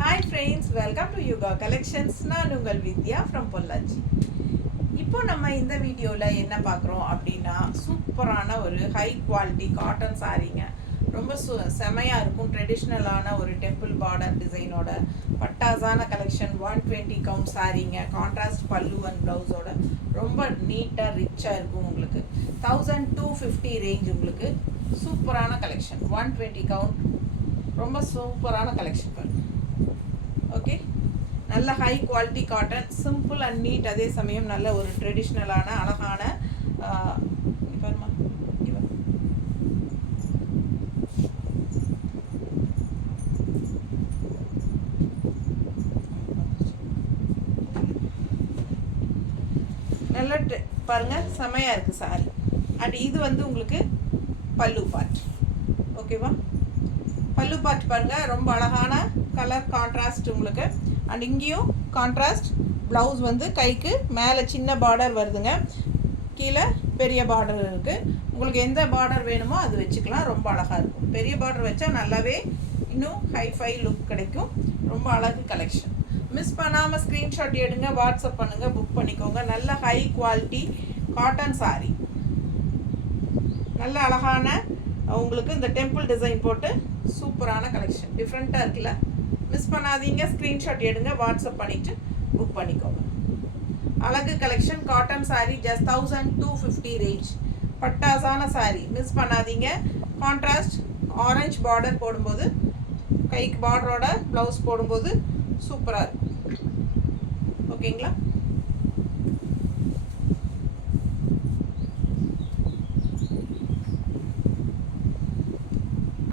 Hi friends, welcome to Yoga Collections. நான் உங்கள் வித்யா from Pollachi. இப்போ நம்ம இந்த வீடியோவில் என்ன பார்க்குறோம் அப்படின்னா சூப்பரான ஒரு ஹை குவாலிட்டி காட்டன் சாரீங்க. ரொம்ப செமையாக இருக்கும். ட்ரெடிஷ்னலான ஒரு டெம்பிள் பார்டர் டிசைனோட பட்டாசான கலெக்ஷன் 120 கவுண்ட் சாரீங்க. கான்ட்ராஸ்ட் பல்லு அண்ட் ப்ளவுஸோட ரொம்ப நீட்டாக ரிச்சாக இருக்கும். உங்களுக்கு 1250 ரேஞ்ச். உங்களுக்கு சூப்பரான கலெக்ஷன் 120 கவுண்ட். ரொம்ப சூப்பரான கலெக்ஷன் பாருங்க. ஓகே, நல்ல high quality cotton, simple and neat, அதே சமயம் நல்ல ஒரு ட்ரெடிஷ்னலான அழகான நல்ல பாருங்க, செமையாக இருக்குது சாரி. அண்ட் இது வந்து உங்களுக்கு பல்லு பார்ட். ஓகேவா, பல்லு பார்ட் பாருங்கள், ரொம்ப அழகான கலர் கான்ட்ராஸ்ட் உங்களுக்கு. அண்ட் இங்கேயும் கான்ட்ராஸ்ட் ப்ளவுஸ் வந்து கைக்கு மேலே சின்ன பார்டர் வருதுங்க, கீழே பெரிய பார்டர் இருக்குது. உங்களுக்கு எந்த பார்டர் வேணுமோ அது வச்சுக்கலாம். ரொம்ப அழகாக இருக்கும். பெரிய பார்டர் வச்சா நல்லாவே இன்னும் ஹைஃபை லுக் கிடைக்கும். ரொம்ப அழகு கலெக்ஷன். மிஸ் பண்ணாமல் ஸ்க்ரீன்ஷாட் எடுங்க, வாட்ஸ்அப் பண்ணுங்கள், புக் பண்ணிக்கோங்க. நல்ல ஹை குவாலிட்டி காட்டன் சாரீ, நல்ல அழகான உங்களுக்கு இந்த டெம்பிள் டிசைன் போட்டு சூப்பரான கலெக்ஷன். டிஃப்ரெண்ட்டாக இருக்குல்ல, மிஸ் பண்ணாதீங்க. ஸ்க்ரீன்ஷாட் எடுங்க, வாட்ஸ்அப் பண்ணிவிட்டு புக் பண்ணிக்கோங்க. அழகு collection cotton sari, just 1250 range. பட்டாசான சாரீ, மிஸ் பண்ணாதீங்க. கான்ட்ராஸ்ட் ஆரஞ்ச் பார்டர் போடும்போது, கைக்கு பார்டரோட ப்ளவுஸ் போடும்போது சூப்பராக இருக்கும். ஓகேங்களா,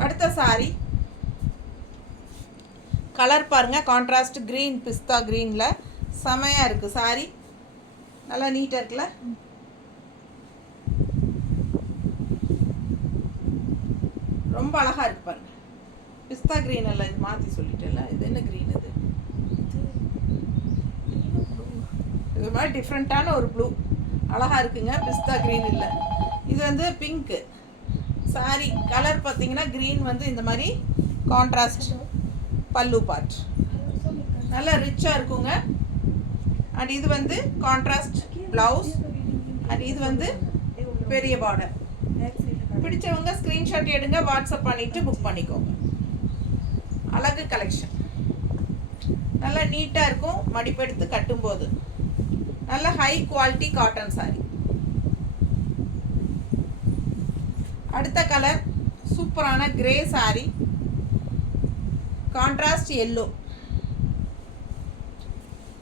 அடுத்த சாரி கலர் பாருங்க, கான்ட்ராஸ்ட் க்ரீன், பிஸ்தா க்ரீனில் செமையாக இருக்குது சாரி. நல்லா நீட்டாக இருக்குல்ல. ரொம்ப அழகாக இருக்குது பாருங்க. பிஸ்தா க்ரீன் அல்ல, இது மாற்றி சொல்லிட்டேன்ல. இது என்ன க்ரீன்? இது மாதிரி டிஃப்ரெண்ட்டான ஒரு ப்ளூ அழகாக இருக்குங்க. பிஸ்தா க்ரீன் இல்லை, இது வந்து பிங்க்கு சாரி. கலர் பார்த்தீங்கன்னா க்ரீன் வந்து இந்த மாதிரி கான்ட்ராஸ்ட் பல்லு பார்ட் நல்லா ரிச்சாக இருக்குங்க. அண்ட் இது வந்து கான்ட்ராஸ்ட் ப்ளவுஸ். அண்ட் இது வந்து பெரிய பார்டர். பிடிச்சவங்க ஸ்க்ரீன்ஷாட் எடுங்க, வாட்ஸ்அப் பண்ணிவிட்டு புக் பண்ணிக்கோங்க. அழகு கலெக்ஷன், நல்லா நீட்டாக இருக்கும். மடிப்பெடுத்து கட்டும்போது நல்ல ஹை குவாலிட்டி காட்டன் சாரி. அடுத்த கலர் சூப்பரான கிரே சாரி, கான்ட்ராஸ்ட் எல்லோ.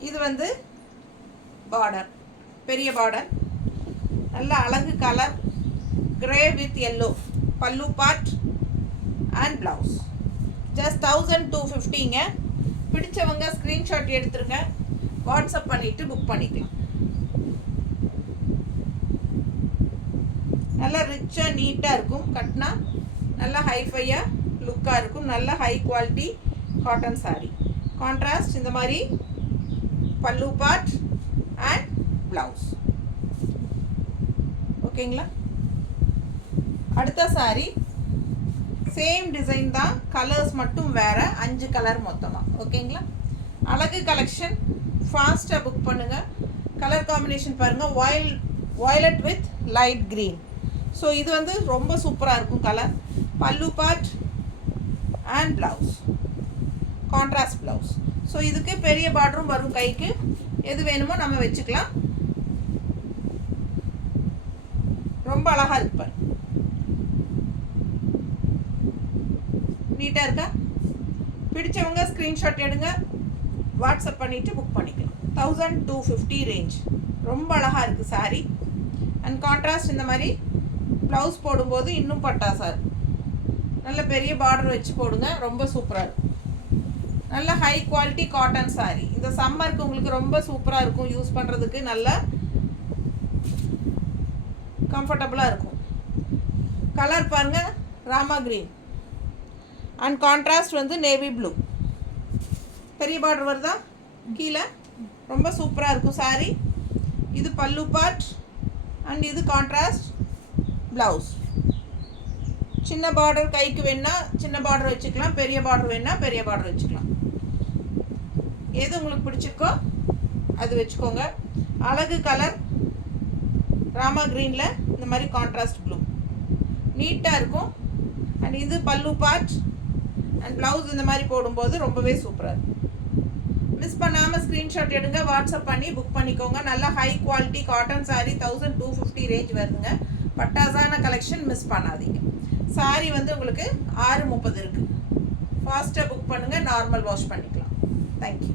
இது வந்து பார்டர், பெரிய பார்டர், நல்ல அழகு கலர் கிரே வித் எல்லோ. பல்லு பார்ட் அண்ட் ப்ளவுஸ். ஜஸ்ட் 1250ங்க. பிடிச்சவங்க ஸ்க்ரீன்ஷாட் எடுத்துருங்க, வாட்ஸ்அப் பண்ணிவிட்டு புக் பண்ணிக்கலாம். நல்லா ரிச்சாக நீட்டாக இருக்கும். கட்டினா நல்லா ஹைஃபையாக லுக்காக இருக்கும். நல்ல high quality cotton sari. Contrast இந்த மாதிரி பல்லு பார்ட் அண்ட் ப்ளவுஸ். ஓகேங்களா, அடுத்த சாரீ சேம் டிசைன் தான், கலர்ஸ் மட்டும் வேறு. 5 கலர் மொத்தமாக. ஓகேங்களா, அழகு கலெக்ஷன். ஃபாஸ்ட்டாக புக் பண்ணுங்கள். கலர் காம்பினேஷன் பாருங்கள், violet with light green. So இது வந்து ரொம்ப சூப்பராக இருக்கும் கலர். பல்லு part and blouse, contrast blouse. So இதுக்கு பெரிய பார்டரும் வரும். கைக்கு எது வேணுமோ நம்ம வச்சுக்கலாம். ரொம்ப அழகாக இருக்கு பாரு, நீட்டாக இருக்கா. பிடிச்சவங்க ஸ்க்ரீன்ஷாட் எடுங்க, வாட்ஸ்அப் பண்ணிவிட்டு புக் பண்ணிக்கலாம். 1250 ரேஞ்ச். ரொம்ப அழகாக இருக்குது சாரி. அண்ட் கான்ட்ராஸ்ட் இந்த மாதிரி ப்ளவுஸ் போடும்போது இன்னும் பட்டாசா இருக்கும். நல்ல பெரிய பார்டர் வச்சு போடுங்க, ரொம்ப சூப்பராக இருக்கும். நல்ல ஹை குவாலிட்டி காட்டன் சாரீ. இந்த சம்மருக்கு உங்களுக்கு ரொம்ப சூப்பராக இருக்கும். யூஸ் பண்ணுறதுக்கு நல்ல கம்ஃபர்டபுளாக இருக்கும். கலர் பாருங்கள், ராமா க்ரீன் அண்ட் கான்ட்ராஸ்ட் வந்து நேவி ப்ளூ. பெரிய பார்டர் வருதா கீழே, ரொம்ப சூப்பராக இருக்கும் சாரீ. இது பல்லு பார்ட் அண்ட் இது கான்ட்ராஸ்ட் ப்ளவுஸ். சின்ன பார்டர் கைக்கு வேணா சின்ன பார்டர் வச்சுக்கலாம், பெரிய பார்டர் வேணா பெரிய பார்டர் வச்சுக்கலாம். எது உங்களுக்கு பிடிச்சிருக்கோ அது வச்சுக்கோங்க. அழகு கலர் ராமா க்ரீனில் இந்த மாதிரி கான்ட்ராஸ்ட் ப்ளூ நீட்டாக இருக்கும். அண்ட் இது பல்லு பார்ட் அண்ட் ப்ளவுஸ் இந்த மாதிரி போடும்போது ரொம்பவே சூப்பராக இருக்கும். மிஸ் பண்ணாமல் ஸ்க்ரீன்ஷாட் எடுங்க, வாட்ஸ்அப் பண்ணி புக் பண்ணிக்கோங்க. நல்லா high quality cotton sari 1250 range வருதுங்க. பட்டாசான கலெக்ஷன், மிஸ் பண்ணாதீங்க. சாரீ வந்து உங்களுக்கு 6:30 இருக்குது. ஃபாஸ்ட்டாக புக் பண்ணுங்கள், நார்மல் வாஷ் பண்ணிக்கலாம். தேங்க்யூ.